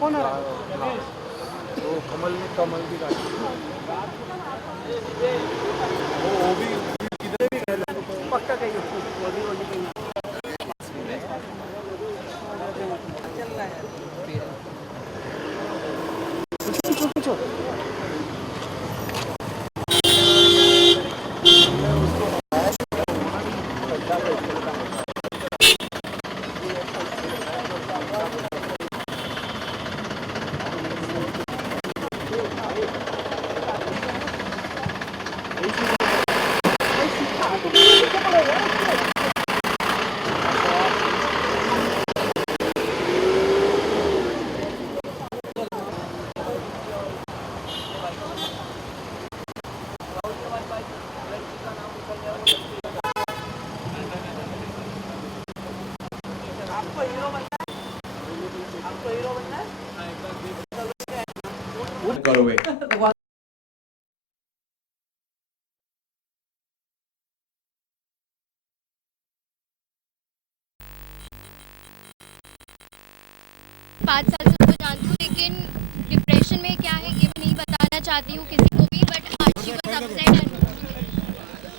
कौन आ रहा है? वो कमल की गाड़ी वो भी किधर भी गए पक्का कहीं वो भी चल रहा है। करोगे 5 साल से उनको जानती हूँ, लेकिन डिप्रेशन में क्या है ये मैं नहीं बताना चाहती हूँ किसी को भी, बट आज शी वाज अपसेट।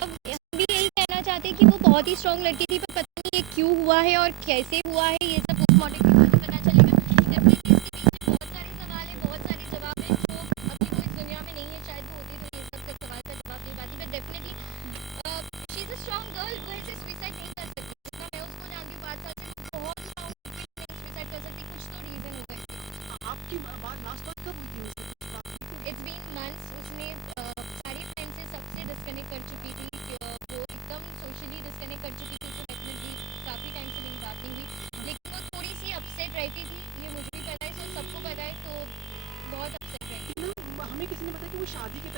हम भी यही कहना चाहते हैं कि वो बहुत ही स्ट्रॉन्ग लड़की थी, पर पता नहीं ये क्यों हुआ है और कैसे हुआ है, ये सब पोस्टमार्टम के बाद पता चलेगा। डेफिनेटली इसके पीछे बहुत सारे सवाल हैं, बहुत सारे जवाब हैं जो अभी वो इस दुनिया में नहीं है, शायद वो होती तो ये सब सवाल का जवाब दे पाती, but definitely she is a strong girl. वो ऐसे सुसाइड नहीं कर सकती, जितना मैं उसको जानती हूँ 5 साल से, बहुत स्ट्रॉन्ग सुसाइड कर सकती, कुछ तो रीज़न होगा इसके। आपकी बात लास्ट बात कब हुई थी? It's been months. उसने सारी फ्रेंड से सबसे डिस्कनेक्ट कर चुकी थी, वो एकदम सोशली डिस्कनेक्ट कर चुकी थी, उसको डेफिनेटली काफ़ी टाइम से मेरी बात नहीं हुई, लेकिन वो थोड़ी सी अपसेट रहती थी, ये मुझे भी पता है, सबको पता है, तो बहुत अपसेट रहती थी। हमें किसी ने बताया कि वो शादी के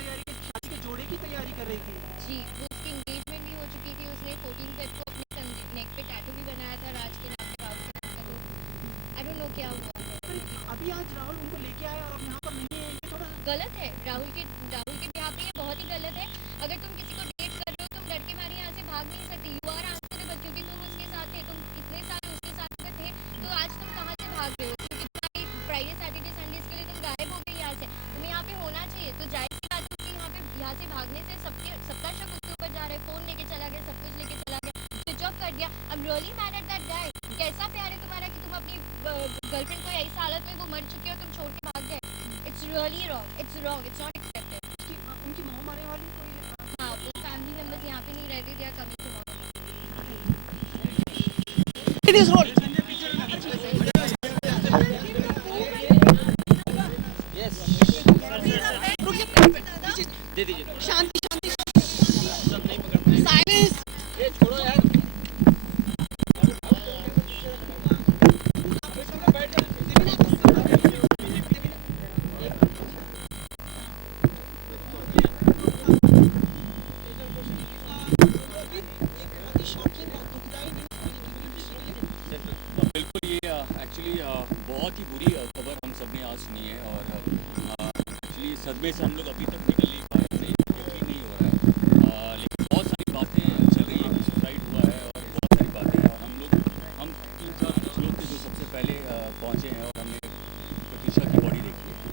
जोड़े की तैयारी कर रही थी। जी, वो उसकी इंगेजमेंट भी हो चुकी थी, उसने 14 फेब को अपने नेक पे टैटू भी बनाया था राज के नाम पे, राहुल के नाम का, तो आई डोंट नो क्या हुआ है। अभी आज राहुल उनको लेके आया और अब यहाँ पर नहीं है, ये थोड़ा गलत है। राहुल के ब्याह पे ये बहुत ही गलत है। अगर तुम किसी को डेट कर रहे हो, तुम डर के मारे यहाँ से भाग नहीं सकती। यू आर आंसरेबल, क्योंकि तुम उसके साथ थे, तुम इतने साल उसके साथ में थे, तो आज तुम कहाँ से भाग रहे हो? क्योंकि तुम्हारी फ्राइडे सैटरडे संडेज के लिए तुम गायब हो गए यहाँ से, तुम्हें यहाँ पे होना चाहिए। तो जाहिर सी बात है कि यहाँ से भागने से सबका शक उसके ऊपर जा रहा है। फोन लेके चला गया, सब कुछ लेके चला गया, स्विच ऑफ कर दिया। I am really mad at that guy. कैसा प्यार है तुम्हारा कि तुम अपनी गर्लफ्रेंड को ऐसी हालत में, वो मर चुकी है और तुम छोड़ के भाग गए? It's really wrong, it's not accepted. उनकी माँ मारे वाली कोई हाँ, वो फैमिली मेंबर्स यहाँ पे नहीं रहते, थे कभी दे दीजिए। शांति साइलेंस। ये छोड़ो यार। बिल्कुल, ये एक्चुअली बहुत ही बुरी खबर हम सब ने आज सुनी है, और एक्चुअली सदमे से हम लोग अभी तक निकल नहीं पाए थे, यकीन नहीं हो रहा है, लेकिन बहुत सारी बातें चल रही है कि सुसाइड हुआ है, और बहुत सारी बातें हैं, और हम 3-4 कुछ लोग थे जो सबसे पहले पहुँचे हैं, और हमने प्रतीक्षा की बॉडी देखी है।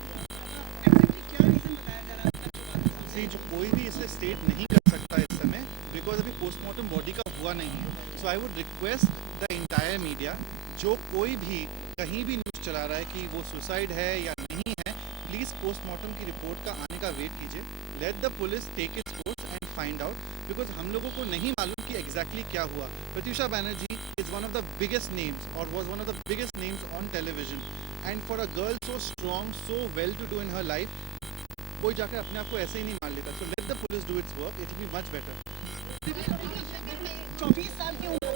क्या रीजन बताया जा रहा है? जो कोई भी पोस्टमार्टम बॉडी का हुआ नहीं है। So I would request the entire media, जो कोई भी कहीं भी न्यूज़ चला रहा है कि वो सुसाइड है या नहीं है, प्लीज़ पोस्टमार्टम की रिपोर्ट का आने का वेट कीजिए। Let the police take its course and find out, because हम लोगों को नहीं मालूम कि एग्जैक्टली क्या हुआ। Pratyusha Banerjee is one of the biggest names और was one of the biggest names on television, and for a girl so strong, so well to do in her life, कोई जाकर अपने आप को ऐसे ही नहीं मार लेता। So let the police do it's work, it will be much better. 24 साल की उम्र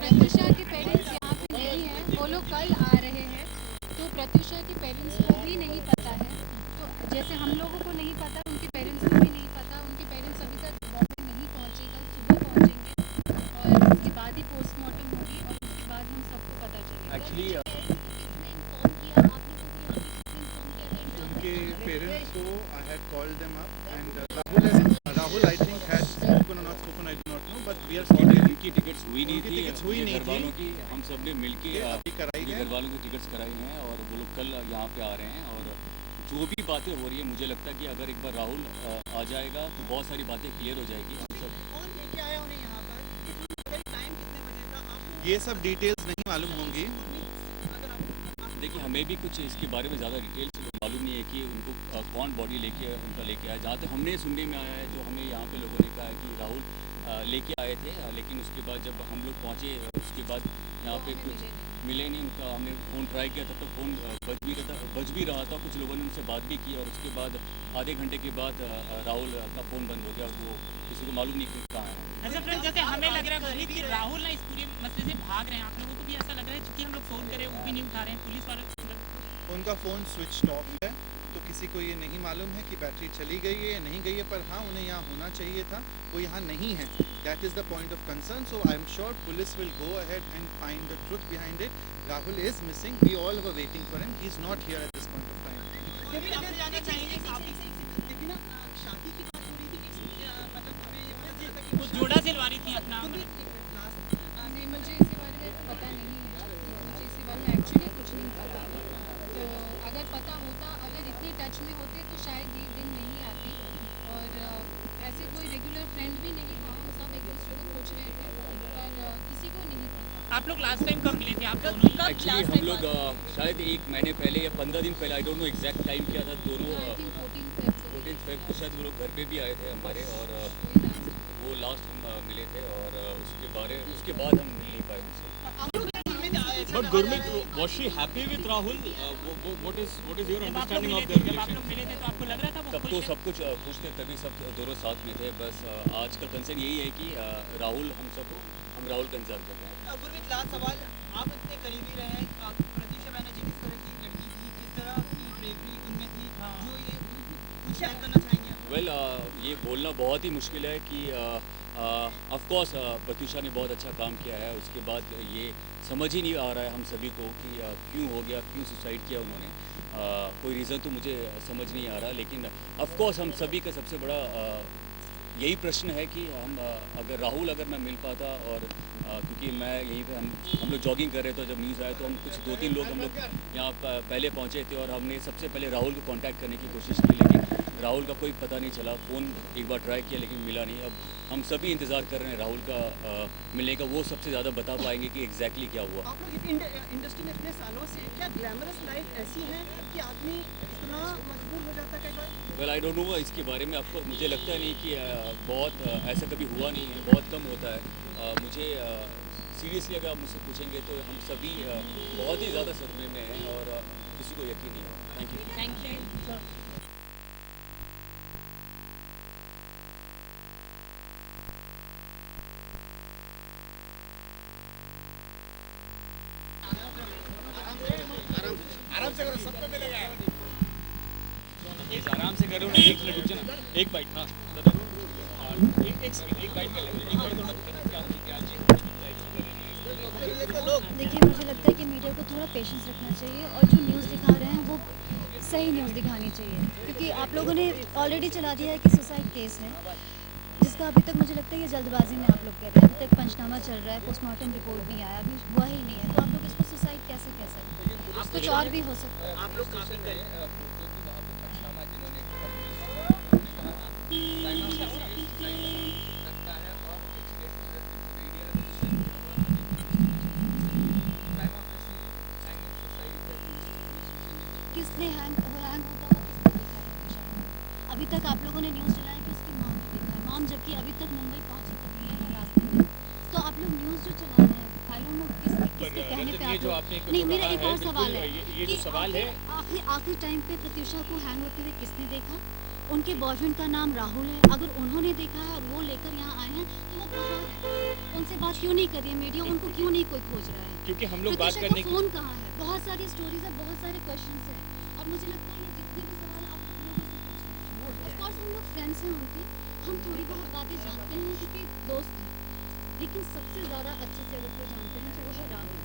प्रत्यूषा के पेरेंट्स यहाँ पे नहीं हैं, वो लोग कल आ रहे हैं, तो प्रत्यूषा के पेरेंट्स को भी नहीं पता है। तो जैसे हम लोगों को नहीं पता, उनके पेरेंट्स को भी नहीं पता। उनके पेरेंट्स अभी तक बॉम्बे नहीं पहुँचे, कल सुबह पहुँचेंगे और उसके बाद ही पोस्टमार्टम होगी और उसके बाद हम सबको पता चलेगा। एक्चुअली उनके पेरेंट्स को I had called them up and Rahul I think had spoken or not spoken, I do not know, but we are sorry. उनकी टिकट्स हुई नहीं उनकी थी, टिकट्स हुई नहीं घर वालों थी। की हम सब ने मिलके अभी कराई उनके है। घर वालों को टिकट्स कराई हैं और वो लोग कल यहाँ पे आ रहे हैं। और जो भी बातें हो रही है, मुझे लगता है कि अगर एक बार राहुल आ जाएगा तो बहुत सारी बातें क्लियर हो जाएगी। हम सब कौन लेके आया उन्हें यहाँ पर, टाइम कितने बजे था, आप ये सब डिटेल्स नहीं मालूम होंगी। देखिए, हमें भी कुछ इसके बारे में ज़्यादा डिटेल्स मालूम नहीं है कि उनको कौन बॉडी लेके आया। जहाँ तक हमने सुनने में आया है, तो हमें यहाँ पे लोगों ने कहा है कि राहुल लेके आए थे, लेकिन उसके बाद जब हम लोग पहुँचे, उसके बाद यहाँ पे कुछ मिले नहीं उनका। हमने फ़ोन ट्राई किया, तब तक फ़ोन बज भी रहा था। कुछ लोगों ने उनसे बात भी की और उसके बाद आधे घंटे के बाद राहुल का फ़ोन बंद हो गया और वो किसी को मालूम नहीं कि कहाँ है। ऐसा फ्रेंड, जैसे हमें लग रहा है मोहित कि राहुल ना इस पूरे मसले से भाग रहे हैं, आप लोगों को भी ऐसा लग रहा है? क्योंकि हम लोग फ़ोन करें वो भी नहीं उठा रहे हैं, पुलिस वाले। उनका फ़ोन स्विच ऑफ है, तो किसी को ये नहीं मालूम है कि बैटरी चली गई है या नहीं गई है, पर हाँ उन्हें यहाँ होना चाहिए था, वो यहाँ नहीं है। That is the point of concern. So I am sure police will go ahead and find the truth behind it. Rahul is missing, we all were waiting for him, he is not here at this point of time. आपसे जानना चाहेंगे लेकिन ना शादी की बात हो रही थी, मतलब हमें ये पता चला था कि वो जोड़ा सिलवा रही थी अपना। नहीं, मुझे इसके बारे में पता नहीं है, मुझे इसके बारे में एक्चुअली कुछ नहीं पता। तो अगर पता होता, अगर इतनी टच में होते तो शायद ये दिन नहीं आती। और ऐसे कोई रेगुलर फ्रेंड भी नहीं था, हम सब एक दूसरे को पूछ रहे थे, पर किसी को नहीं पता। आप लोग लास्ट टाइम कब मिले थे? आप दोनों एक्चुअली हम लोग शायद 1 महीने पहले या 15 दिन पहले, I don't know exact time क्या था, दोनों 14 फेब को शायद वो लोग घर पे भी आए थे हमारे, और वो लास्ट हम मिले थे और उसके बाद हम मिल नहीं पाए उनसे। But Gurmeet, was she happy with Rahul? What is your जब आप लोग understanding मिले of थे, their जब आप relation? लोग मिले थे तो आपको लग रहा था वो तब तो खुश है? सब कुछ खुश थे, तभी सब दोनों साथ में थे। बस आज का कंसर्न यही है कि राहुल हम राहुल का इंतजार कर रहे हैं। गुरमीत, लास्ट सवाल, आप इतने करीबी रहे हैं, प्रत्यूषा बैनर्जी किस तरह की लड़की थी, किस तरह की ब्रेवरी उनमें थी, जो ये शेयर करना चाहेंगे? वेल, ये बोलना बहुत ही मुश्किल है कि ऑफ कोर्स प्रत्यूषा ने बहुत अच्छा काम किया है। उसके बाद ये समझ ही नहीं आ रहा है हम सभी को कि क्यों हो गया, क्यों सुसाइड किया उन्होंने। कोई रीज़न तो मुझे समझ नहीं आ रहा, लेकिन ऑफ कोर्स हम सभी का सबसे बड़ा यही प्रश्न है कि अगर राहुल मैं मिल पाता, और क्योंकि मैं यहीं पे हम लोग जॉगिंग कर रहे थे, जब न्यूज़ आया तो हम कुछ 2-3 लोग हम लोग यहाँ पहले पहुँचे थे और हमने सबसे पहले राहुल को कांटेक्ट करने की कोशिश की, लेकिन राहुल का कोई पता नहीं चला। फ़ोन एक बार ट्राई किया लेकिन मिला नहीं। अब हम सभी इंतज़ार कर रहे हैं राहुल का मिलने का, वो सबसे ज़्यादा बता पाएंगे कि एग्जैक्टली क्या हुआ। आप लोग इंडस्ट्री में इतने सालों से, क्या ग्लैमरस लाइफ ऐसी है कि आदमी इतना मजबूर हो जाता है कई बार? वेल, आई डोंट नो इसके बारे में। आपको मुझे लगता नहीं कि बहुत ऐसा कभी हुआ नहीं है, बहुत कम होता है। मुझे सीरियसली अगर आप मुझसे पूछेंगे तो हम सभी बहुत ही ज़्यादा सदमे में हैं और किसी को यकीन नहीं है। Thank you. Thank you. आराम से करो ना, एक मिनट रुक जाना, एक बाइट। हाँ एक बाइट कर ले, एक बाइट देखिए, मुझे लगता है कि मीडिया को थोड़ा पेशेंस रखना चाहिए और जो न्यूज़ दिखा रहे हैं वो सही न्यूज़ दिखानी चाहिए, क्योंकि आप लोगों ने ऑलरेडी चला दिया है कि सुसाइड केस है, जिसका अभी तक मुझे लगता है ये जल्दबाजी में आप लोग कह रहे हैं। अभी तक पंचनामा चल रहा है, पोस्टमार्टम रिपोर्ट नहीं आया, अभी हुआ ही नहीं है, तो आप लोग इसको सुसाइड कैसे कह सकते हैं? कुछ और भी हो सकता है। आप लोग काफी अभी तक आप लोगों ने न्यूज़ चलाया कि उसकी मॉम को देखा है, मॉम जबकि अभी तक मुंबई पहुंच चुकी है रास्ते में। तो आप लोग न्यूज़ जो चला रहे हैं, आई डोंट नो किसके कहने पे आप लोग। नहीं, मेरा एक और सवाल है ये जो कि सवाल है आखिर टाइम पे प्रत्युषा को हैंग होते हुए किसने देखा? उनके बॉयफ्रेंड का नाम राहुल है, अगर उन्होंने देखा है और वो लेकर यहाँ आए हैं तो वो कहाँ है? उनसे बात क्यों नहीं कर रही है मीडिया? उनको क्यों नहीं कोई खोज रहा है? क्योंकि हम लोग बात प्रत्युषा करने का की फ़ोन कहाँ है? बहुत सारी स्टोरीज है, बहुत सारे क्वेश्चंस हैं और मुझे लगता है ये जितने भी सवाल आप लोगों से पूछे, ऑफ कोर्स हम लोग फ्रेंड्स हैं उनके, हम थोड़ी बहुत बातें जानते हैं क्योंकि दोस्त हैं, लेकिन सबसे ज़्यादा अच्छे से अगर कोई जानते हैं तो वो है राहुल।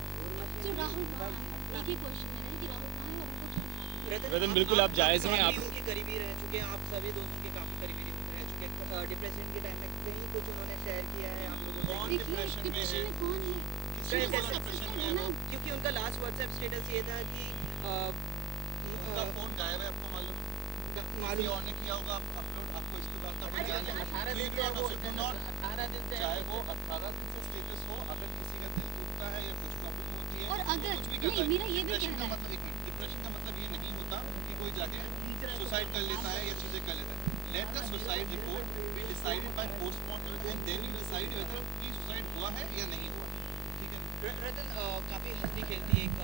तो राहुल कहाँ है? एक ही क्वेश्चन है कि राहुल कहाँ है और उनको क्यों नहीं पता? रतन बिल्कुल आप जायज़ हैं, आप उनके करीबी रह चुके हैं, आप सभी दोनों के काफी करीबी रह चुके हैं। डिप्रेशन के टाइम में कहीं कुछ उन्होंने शेयर किया है आप लोगों से? देखिए डिप्रेशन में कौन है? कैसे सक्सेसफुल है ना? क्योंकि उनका लास्ट व्हाट्सएप स्टेटस ये था कि उनका फोन गायब है, आपको मालूम है? मालूम और ने किया होगा अपलोड, आपको इसके बाद का ज्ञान है? 18 दिन से वो 18 दिन से चाहे वो 18 दिन से स्टेटस हो, अगर किसी का दिल टूटता है या कुछ प्रॉब्लम होती है और तो अगर कुछ भी करता नहीं, है। मेरा ये भी डिप्रेशन कहना का है मतलब डिप्रेशन का मतलब ये नहीं होता कि कोई जाके सुसाइड कर लेता है या चीजें कर लेता है। Let the suicide report be decided by postmortem and then you decide whether की सुसाइड हुआ है या नहीं हुआ, ठीक है ना? रतन काफी हंसती खेलती एक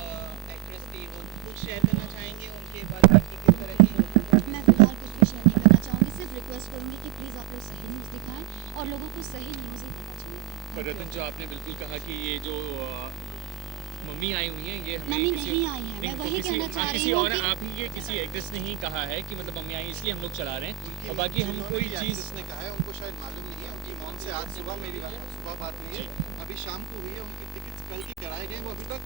एक्ट्रेस थी, वो कुछ शेयर करना चाहेंगे उनके बारे में कि किस तरह की? मैं फिलहाल कुछ भी शेयर नहीं करना चाहूँगी, सिर्फ रिक्वेस्ट करूँगी कि प्लीज़ आप लोग सही न्यूज़ दिखाएं और लोगों को सही न्यूज़ ही देना चाहिए। पर रतन जो आपने बिल्कुल कहा कि ये जो मम्मी आई हुई हैं ये हमें मम्मी किसी नहीं आई हैं, मैं नहीं, तो वही किसी कहना चाह रही किसी हूँ और कि आप ही के किसी एक्ट्रेस ने ही कहा है कि मतलब मम्मी आई इसलिए हम लोग चला रहे हैं और बाकी हम कोई चीज़ ने कहा है, उनको शायद मालूम नहीं है। उनकी मॉम से आज सुबह मेरी सुबह बात हुई है, अभी शाम को हुई है। उनकी टिकट्स कल की कराए गए, वो अभी तक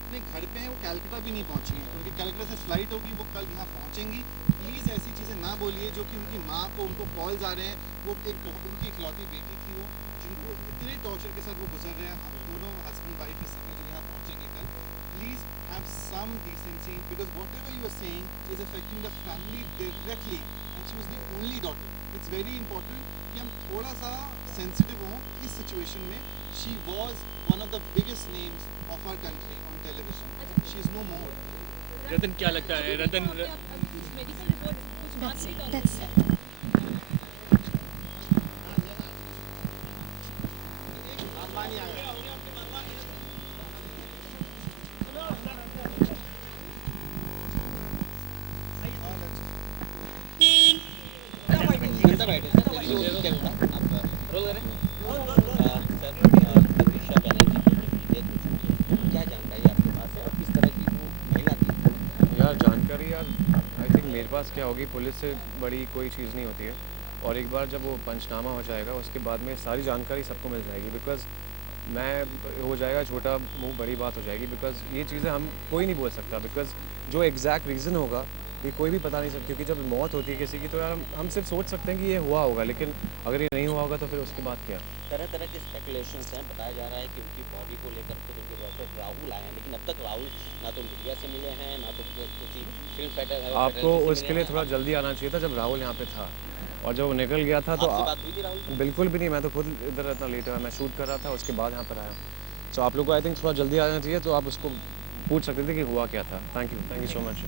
अपने घर पे हैं, वो कैलकाटा भी नहीं पहुंची हैं। उनकी कैलकाटा से फ्लाइट होगी, वो कल यहाँ पहुंचेंगी। प्लीज़ ऐसी चीज़ें ना बोलिए जो कि उनकी माँ को, उनको कॉल्स आ रहे हैं। वो एक उनकी इकलौती बेटी थी, वो जिनको इतने टॉर्चर के साथ वो गुजर रहे हैं। हम दोनों हस्बैंड वाइफ इस समय जो यहाँ पहुँचेंगे कल, please have some decency because whatever you are saying is affecting the family directly and she was the only daughter. It's very important कि हम थोड़ा सा sensitive हों इस situation में. She was one of the biggest names of our country on television. She is no more. रतन क्या लगता है रतन that's it. यार जानकारी यार आई थिंक मेरे पास क्या होगी, पुलिस से बड़ी कोई चीज़ नहीं होती है। और एक बार जब वो पंचनामा हो जाएगा उसके बाद में सारी जानकारी सबको मिल जाएगी। बिकॉज़ मैं हो जाएगा छोटा मुंह बड़ी बात हो जाएगी। बिकॉज़ ये चीज़ें हम कोई नहीं बोल सकता। बिकॉज़ जो एग्जैक्ट रीज़न होगा ये कोई भी पता नहीं सकता, क्योंकि जब मौत होती है किसी की तो यार हम सिर्फ सोच सकते हैं कि ये हुआ होगा, लेकिन अगर ये नहीं हुआ होगा तो फिर उसके बाद क्या। तरह तरह के स्पेकुलेशंस हैं। बताया जा रहा है कि उनकी बॉडी को लेकर के उनके बॉयफ्रेंड राहुल आए हैं, लेकिन अब तक राहुल ना तो मीडिया से मिले हैं ना तो किसी फिल्म फेडरेशन आपको उसके लिए थोड़ा जल्दी आना चाहिए था जब राहुल यहाँ पे था, और जब वो निकल गया था तो आपसे बात हुई थी राहुल से? बिल्कुल भी नहीं। मैं तो खुद इधर इतना लेट हुआ, मैं शूट कर रहा था, उसके बाद यहाँ पर आया। तो आप लोग को आई थिंक थोड़ा जल्दी आना चाहिए, तो आप उसको पूछ सकते थे कि हुआ क्या था। Thank you so much.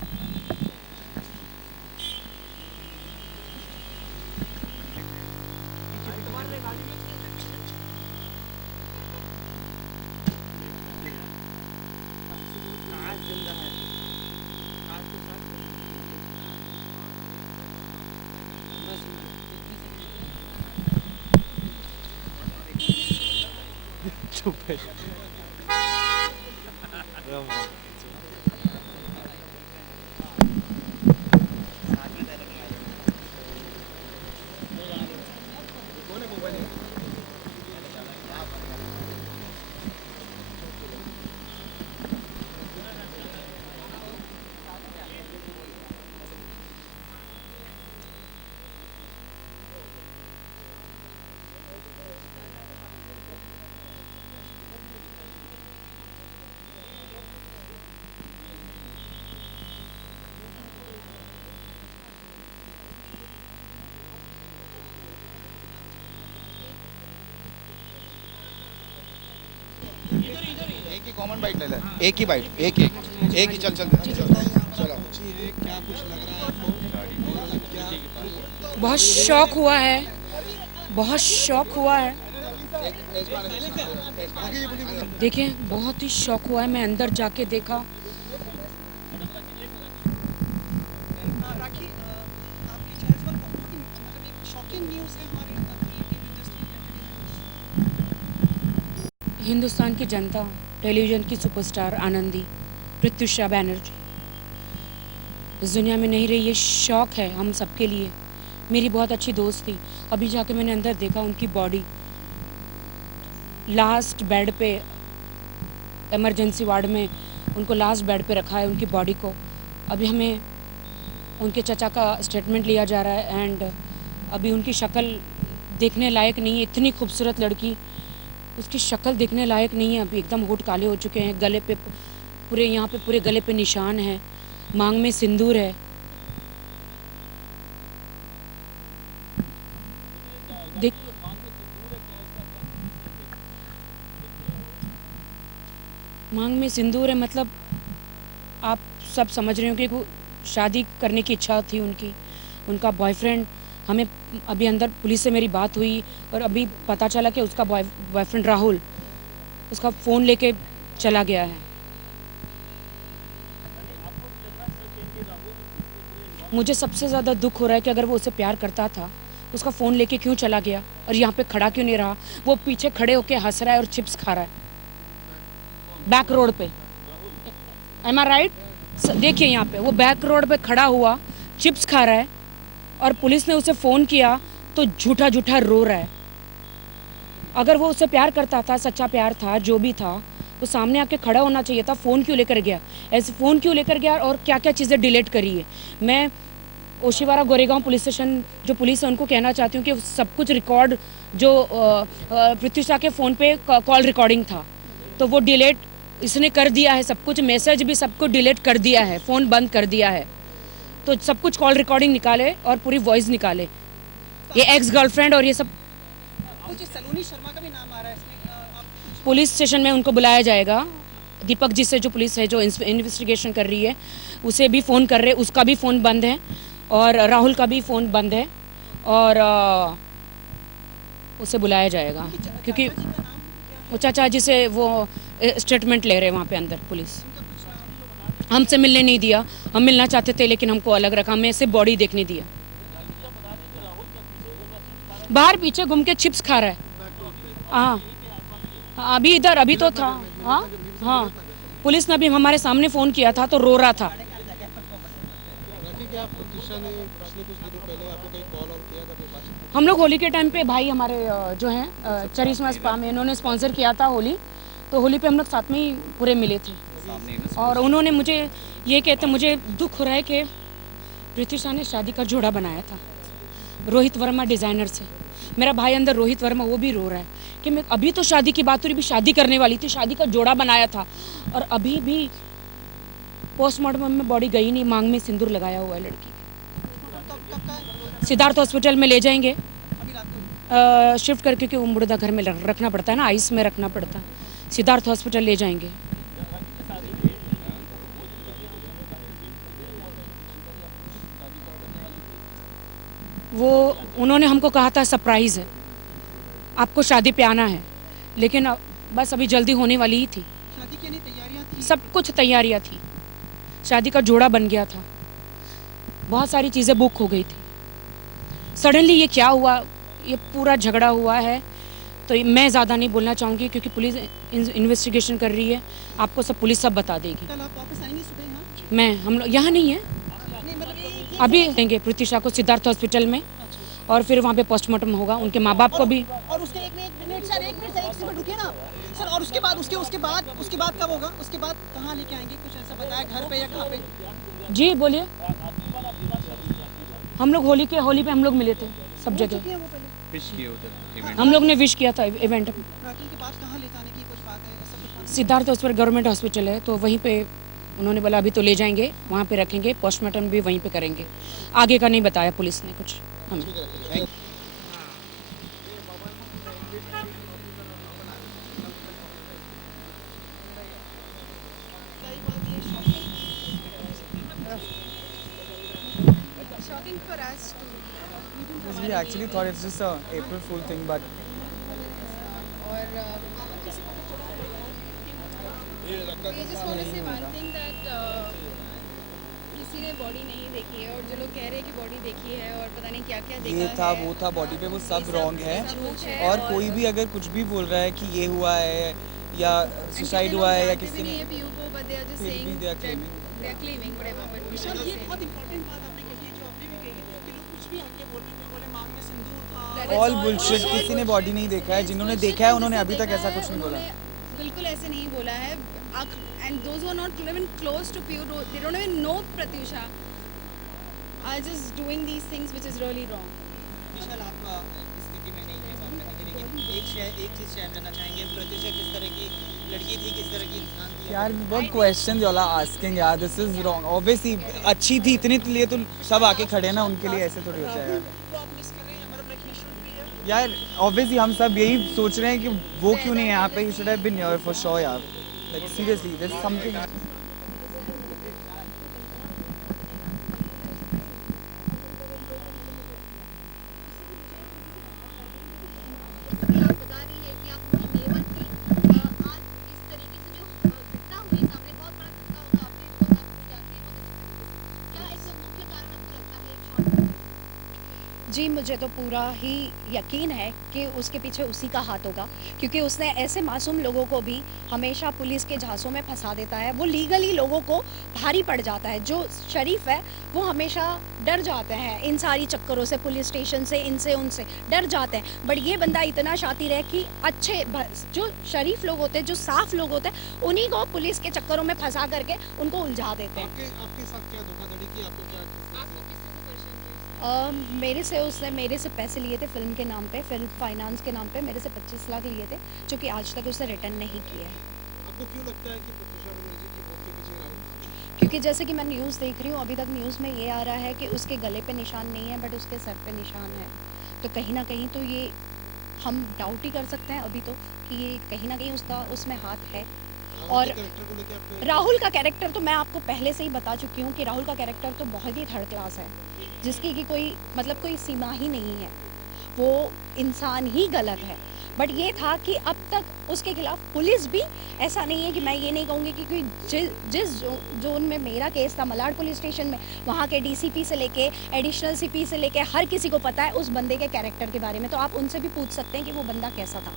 एक ही कॉमन बाइट ले ले, एक ही बाइट, एक ही चल पूछिए क्या कुछ लग रहा है आपको और क्या बहुत शौक हुआ है, बहुत शौक हुआ है। देखिए बहुत ही शौक हुआ है, मैं अंदर जाके देखा। राखी आपके चैनल पर बहुत ही मतलब एक शॉकिंग न्यूज़ है हमारे इंडस्ट्री। हिंदुस्तान की जनता, टेलीविज़न की सुपरस्टार आनंदी प्रत्युषा बैनर्जी इस दुनिया में नहीं रही, ये शौक है हम सबके लिए। मेरी बहुत अच्छी दोस्त थी, अभी जाके मैंने अंदर देखा उनकी बॉडी लास्ट बेड पे, इमरजेंसी वार्ड में उनको लास्ट बेड पे रखा है उनकी बॉडी को। अभी हमें उनके चचा का स्टेटमेंट लिया जा रहा है एंड अभी उनकी शक्ल देखने लायक नहीं है। इतनी खूबसूरत लड़की, उसकी शक्ल देखने लायक नहीं है। अभी एकदम होठ काले हो चुके हैं, गले पे पूरे, यहाँ पे पूरे गले पे निशान है, मांग में सिंदूर है। देख मांग में सिंदूर है, मतलब आप सब समझ रहे हो कि वो शादी करने की इच्छा थी उनकी। उनका बॉयफ्रेंड, हमें अभी अंदर पुलिस से मेरी बात हुई और अभी पता चला कि उसका बॉयफ्रेंड राहुल उसका फ़ोन लेके चला गया है। मुझे सबसे ज़्यादा दुख हो रहा है कि अगर वो उससे प्यार करता था, उसका फ़ोन लेके क्यों चला गया और यहाँ पे खड़ा क्यों नहीं रहा। वो पीछे खड़े होके हंस रहा है और चिप्स खा रहा है बैक रोड पे। एम आई राइट? देखिए यहाँ पे वो बैक रोड पे खड़ा हुआ चिप्स खा रहा है और पुलिस ने उसे फ़ोन किया तो झूठा झूठा रो रहा है। अगर वो उससे प्यार करता था, सच्चा प्यार था, जो भी था, तो सामने आके खड़ा होना चाहिए था। फ़ोन क्यों लेकर गया, ऐसे फ़ोन क्यों लेकर गया और क्या क्या चीज़ें डिलीट करी है। मैं ओशिवारा गोरेगांव पुलिस स्टेशन जो पुलिस है उनको कहना चाहती हूँ कि सब कुछ रिकॉर्ड जो प्रत्युषा के फ़ोन पे कॉल रिकॉर्डिंग था तो वो डिलीट इसने कर दिया है, सब कुछ मैसेज भी सब कुछ डिलीट कर दिया है, फ़ोन बंद कर दिया है। तो सब कुछ कॉल रिकॉर्डिंग निकाले और पूरी वॉइस निकाले। ये एक्स गर्लफ्रेंड और ये सब कुछ सलोनी शर्मा का भी नाम आ रहा है इसमें। आप पुलिस स्टेशन में उनको बुलाया जाएगा। दीपक जी से जो पुलिस है जो इन्वेस्टिगेशन कर रही है उसे भी फ़ोन कर रहे, उसका भी फ़ोन बंद है और राहुल का भी फ़ोन बंद है और उसे बुलाया जाएगा क्योंकि वो चाचा जी से वो स्टेटमेंट ले रहे हैं वहाँ पे अंदर पुलिस। हमसे मिलने नहीं दिया, हम मिलना चाहते थे लेकिन हमको अलग रखा, हमें सिर्फ बॉडी देखने दिया। बाहर पीछे घूम के चिप्स खा रहा है। हाँ अभी इधर अभी तो था। हाँ हाँ पुलिस ने अभी हमारे सामने फ़ोन किया था तो रो रहा था। हम लोग होली के टाइम पे भाई हमारे जो हैं चरिश्मा स्पा में इन्होंने स्पॉन्सर किया था होली, तो होली पे हम लोग साथ में ही पूरे मिले थे और उन्होंने मुझे ये कहते, मुझे दुख हो रहा है कि प्रत्युषा ने शादी का जोड़ा बनाया था रोहित वर्मा डिज़ाइनर से। मेरा भाई अंदर रोहित वर्मा वो भी रो रहा है कि मैं अभी तो शादी की बात हो रही, भी शादी करने वाली थी, शादी का जोड़ा बनाया था और अभी भी पोस्टमार्टम में बॉडी गई नहीं, मांग में सिंदूर लगाया हुआ है लड़की। सिद्धार्थ हॉस्पिटल में ले जाएंगे शिफ्ट करके, क्योंकि वो मुर्दा घर में रखना पड़ता है ना, आइस में रखना पड़ता है। सिद्धार्थ हॉस्पिटल ले जाएंगे। वो उन्होंने हमको कहा था सरप्राइज़ है, आपको शादी पे आना है, लेकिन बस अभी जल्दी होने वाली ही थी। शादी के लिए तैयारियां थी, सब कुछ तैयारियां थी, शादी का जोड़ा बन गया था, बहुत सारी चीज़ें बुक हो गई थी। सडनली ये क्या हुआ, ये पूरा झगड़ा हुआ है, तो मैं ज़्यादा नहीं बोलना चाहूँगी क्योंकि पुलिस इन्वेस्टिगेशन कर रही है। आपको सब पुलिस सब बता देगी। कल आप वापस आएंगे सुबह यहाँ? मैं हम लोग यहाँ नहीं है, नहीं मतलब ये अभी देंगे प्रत्युषा को सिद्धार्थ हॉस्पिटल में और फिर वहाँ पे पोस्टमार्टम होगा। उनके माँ बाप को भी। और उसके एक मिनट सर, एक सेकंड रुकिए ना सर। और उसके बाद उसके बाद कब होगा? उसके बाद कहाँ लेके आएंगे, कुछ ऐसा बताया, घर पे या कहाँ पे? जी बोलिए। हम लोग होली पे हम लोग मिले थे सब जगह, हम लोग ने विश किया था इवेंट में। राखी के बाद कहाँ ले जाने की कुछ बात है, ऐसा कुछ? सिद्धार्थ हॉस्पिटल गवर्नमेंट हॉस्पिटल है, तो वहीं पे उन्होंने बोला अभी तो ले जाएंगे, वहाँ पे रखेंगे, पोस्टमार्टम भी वहीं पे करेंगे। आगे का नहीं बताया पुलिस ने कुछ हमें। waiting for us to. Because we actually thought it's just a April Fool thing, but और we just want to say one thing that किसी ने बॉडी नहीं देखी है और जो लोग कह रहे हैं कि बॉडी देखी है और पता नहीं क्या क्या देखा ये था है, वो था बॉडी पे, वो सब रॉन्ग है। झूठ है और कोई भी अगर कुछ भी बोल रहा है कि ये हुआ है या सुसाइड हुआ है या किसी ने, फिर भी they are claiming. they are claiming whatever, but we Vishal, cannot ये say बहुत anything. important बात आपने कही है जो आपने भी कही है कि लोग कुछ भी आके बोलते हैं, बोले मांग में सिंदूर था। That is all all bullshit, bullshit. किसी ने बॉडी नहीं देखा है, जिन्होंने देखा है उन्होंने अभी तक ऐसा कुछ नहीं बोला। बिल्कुल ऐसे नहीं बोला है। And those who are not even close to Piyush, they don't even know Pratyusha, are just doing these things which is really wrong. विशाल, आप इस स्थिति में नहीं है बात करने की, लेकिन एक चीज़ शेयर करना चाहेंगे, प्रत्युषा किस तरह की लड़की थी, किस तरह की इंसान थी? यार बहुत क्वेश्चन जो आस्किंग यार, दिस इज रॉन्ग। ऑब्वियसली अच्छी थी, इतने लिए तो सब आके खड़े ना, उनके लिए ऐसे थोड़ी होता है यार। ऑब्वियसली हम सब यही सोच रहे हैं कि वो क्यों नहीं है यहाँ पे, you should have been here for sure यार, like seriously there is something. जी, मुझे तो पूरा ही यकीन है कि उसके पीछे उसी का हाथ होगा, क्योंकि उसने ऐसे मासूम लोगों को भी हमेशा पुलिस के झांसों में फंसा देता है। वो लीगली लोगों को भारी पड़ जाता है। जो शरीफ है वो हमेशा डर जाते हैं इन सारी चक्करों से, पुलिस स्टेशन से, इनसे उनसे डर जाते हैं। बट ये बंदा इतना शातिर है कि अच्छे जो शरीफ लोग होते हैं, जो साफ लोग होते हैं, उन्हीं को पुलिस के चक्करों में फंसा करके उनको उलझा देते हैं। आपके साथ क्या धोखाधड़ी की, आपको क्या मेरे से पैसे लिए थे फिल्म के नाम पे, फिल्म फाइनेंस के नाम पे मेरे से 25 लाख लिए थे, जो कि आज तक उसने रिटर्न नहीं किए हैं। आपको क्यों लगता है कि प्रत्युषा बनर्जी की मौत के पीछे राहुल? क्योंकि जैसे कि मैं न्यूज़ देख रही हूँ, अभी तक न्यूज़ में ये आ रहा है कि उसके गले पे निशान नहीं है, बट उसके सर पे निशान है। तो कहीं ना कहीं तो ये हम डाउट ही कर सकते हैं अभी तो कि ये कहीं ना कहीं उसका उसमें हाथ है। और राहुल का कैरेक्टर तो मैं आपको पहले से ही बता चुकी हूँ कि राहुल का कैरेक्टर तो बहुत ही थर्ड क्लास है, जिसकी कि कोई सीमा ही नहीं है। वो इंसान ही गलत है। बट ये था कि अब तक उसके खिलाफ पुलिस भी, ऐसा नहीं है कि मैं ये नहीं कहूँगी कि कोई जिस जोन में मेरा केस था, मलाड पुलिस स्टेशन में, वहाँ के डीसीपी से लेके एडिशनल सीपी से लेके हर किसी को पता है उस बंदे के कैरेक्टर के बारे में। तो आप उनसे भी पूछ सकते हैं कि वो बंदा कैसा था।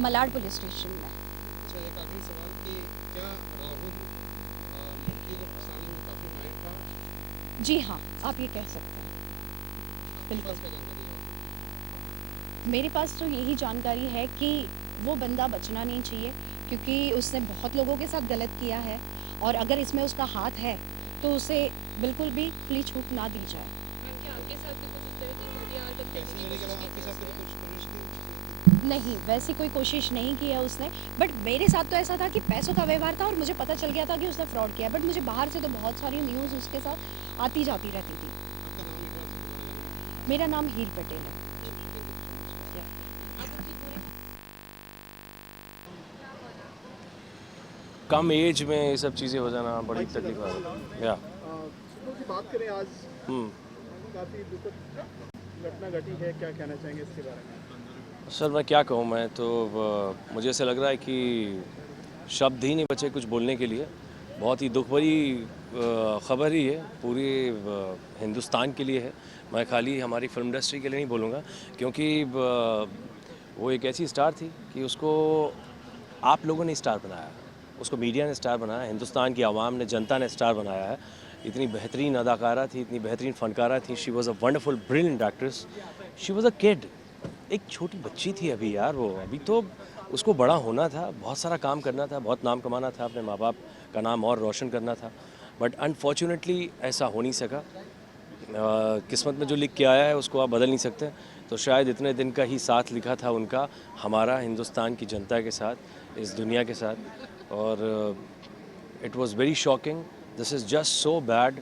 मलाड पुलिस स्टेशन में। जी हाँ, आप ये कह सकते हैं। बिल्कुल मेरे पास तो यही जानकारी है कि वो बंदा बचना नहीं चाहिए, क्योंकि उसने बहुत लोगों के साथ गलत किया है, और अगर इसमें उसका हाथ है तो उसे बिल्कुल भी खुली छूट ना दी जाए। नहीं, वैसी कोई कोशिश नहीं की है उसने। बट मेरे साथ तो ऐसा था कि पैसों का व्यवहार था और मुझे पता चल गया था कि उसने फ्रॉड किया। बट मुझे बाहर से तो बहुत सारी न्यूज़ उसके साथ आती जाती रहती थी। मेरा नाम हीर पटेल है। कम एज में ये सब चीज़ें हो जाना बड़ी तकलीफ है। या बात करें आज काफ़ी दुखद घटना घटी है, क्या कहना चाहेंगे इसके बारे में? सर मैं क्या कहूँ, मैं तो मुझे ऐसा लग रहा है कि शब्द ही नहीं बचे कुछ बोलने के लिए। बहुत ही दुख भरी ख़बर ही है, पूरे हिंदुस्तान के लिए है। मैं खाली हमारी फिल्म इंडस्ट्री के लिए नहीं बोलूँगा, क्योंकि वो एक ऐसी स्टार थी कि उसको आप लोगों ने स्टार बनाया, उसको मीडिया ने स्टार बनाया, हिंदुस्तान की आवाम ने, जनता ने स्टार बनाया है। इतनी बेहतरीन अदाकारा थी, इतनी बेहतरीन फ़नकारा थी। She was a wonderful brilliant actress. She was a kid, एक छोटी बच्ची थी अभी यार। वो अभी तो उसको बड़ा होना था, बहुत सारा काम करना था, बहुत नाम कमाना था, अपने माँ बाप का नाम और रोशन करना था। बट अनफॉर्चुनेटली ऐसा हो नहीं सका। किस्मत में जो लिख के आया है उसको आप बदल नहीं सकते। तो शायद इतने दिन का ही साथ लिखा था उनका, हमारा, हिंदुस्तान की जनता के साथ, इस दुनिया के साथ। और it was very shocking. This is just so bad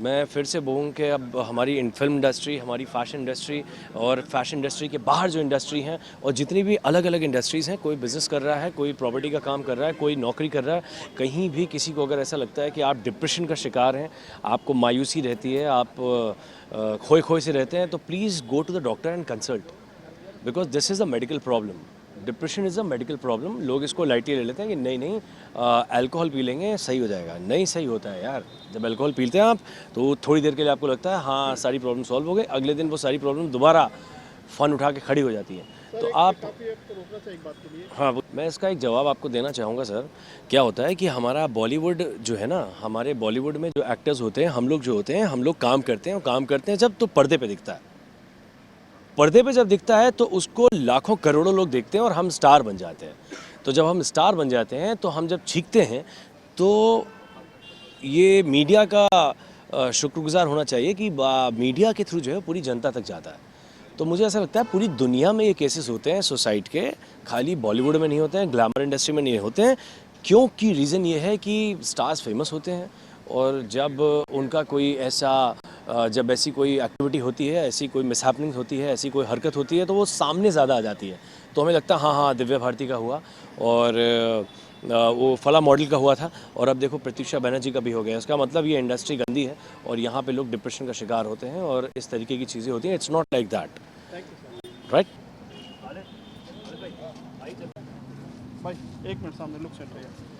मैं फिर से बोलूँ कि अब हमारी फिल्म इंडस्ट्री, हमारी फैशन इंडस्ट्री और फैशन इंडस्ट्री के बाहर जो इंडस्ट्री हैं और जितनी भी अलग अलग इंडस्ट्रीज़ हैं, कोई बिज़नेस कर रहा है, कोई प्रॉपर्टी का काम कर रहा है, कोई नौकरी कर रहा है, कहीं भी किसी को अगर ऐसा लगता है कि आप डिप्रेशन का शिकार हैं, आपको मायूसी रहती है, आप खोए खोए से रहते हैं, तो please go to the doctor and consult, because this is a medical problem. Depression is a medical problem. लोग इसको लाइटली ले लेते हैं कि नहीं अल्कोहल पी लेंगे सही हो जाएगा। नहीं सही होता है यार। जब अल्कोहल पीते हैं आप तो थोड़ी देर के लिए आपको लगता है हाँ सारी प्रॉब्लम सॉल्व हो गई, अगले दिन वो सारी प्रॉब्लम दोबारा फ़न उठा के खड़ी हो जाती है। तो आप हाँ, मैं इसका एक जवाब आपको देना चाहूँगा सर। क्या होता है कि हमारा बॉलीवुड जो है ना, हमारे बॉलीवुड में जो एक्टर्स होते हैं, हम लोग जो होते हैं, हम लोग काम करते हैं और काम करते हैं जब तो पर्दे पे दिखता है। पर्दे पे जब दिखता है तो उसको लाखों करोड़ों लोग देखते हैं और हम स्टार बन जाते हैं। तो जब हम स्टार बन जाते हैं तो हम जब चीखते हैं तो ये मीडिया का शुक्रगुजार होना चाहिए कि मीडिया के थ्रू जो है पूरी जनता तक जाता है। तो मुझे ऐसा लगता है पूरी दुनिया में ये केसेस होते हैं सुसाइड के, खाली बॉलीवुड में नहीं होते हैं, ग्लैमर इंडस्ट्री में नहीं होते हैं, क्योंकि रीज़न ये है कि स्टार्स फेमस होते हैं और जब उनका कोई ऐसा जब ऐसी कोई एक्टिविटी होती है, ऐसी कोई मिसहैपनिंग होती है, ऐसी कोई हरकत होती है तो वो सामने ज़्यादा आ जाती है। तो हमें लगता है हाँ दिव्या भारती का हुआ और वो फला मॉडल का हुआ था और अब देखो प्रत्युषा बनर्जी का भी हो गया। इसका मतलब ये इंडस्ट्री गंदी है और यहाँ पे लोग डिप्रेशन का शिकार होते हैं और इस तरीके की चीज़ें होती हैं। It's not like that, right? भाई 1 मिनट सामने लुक सेट रहिए।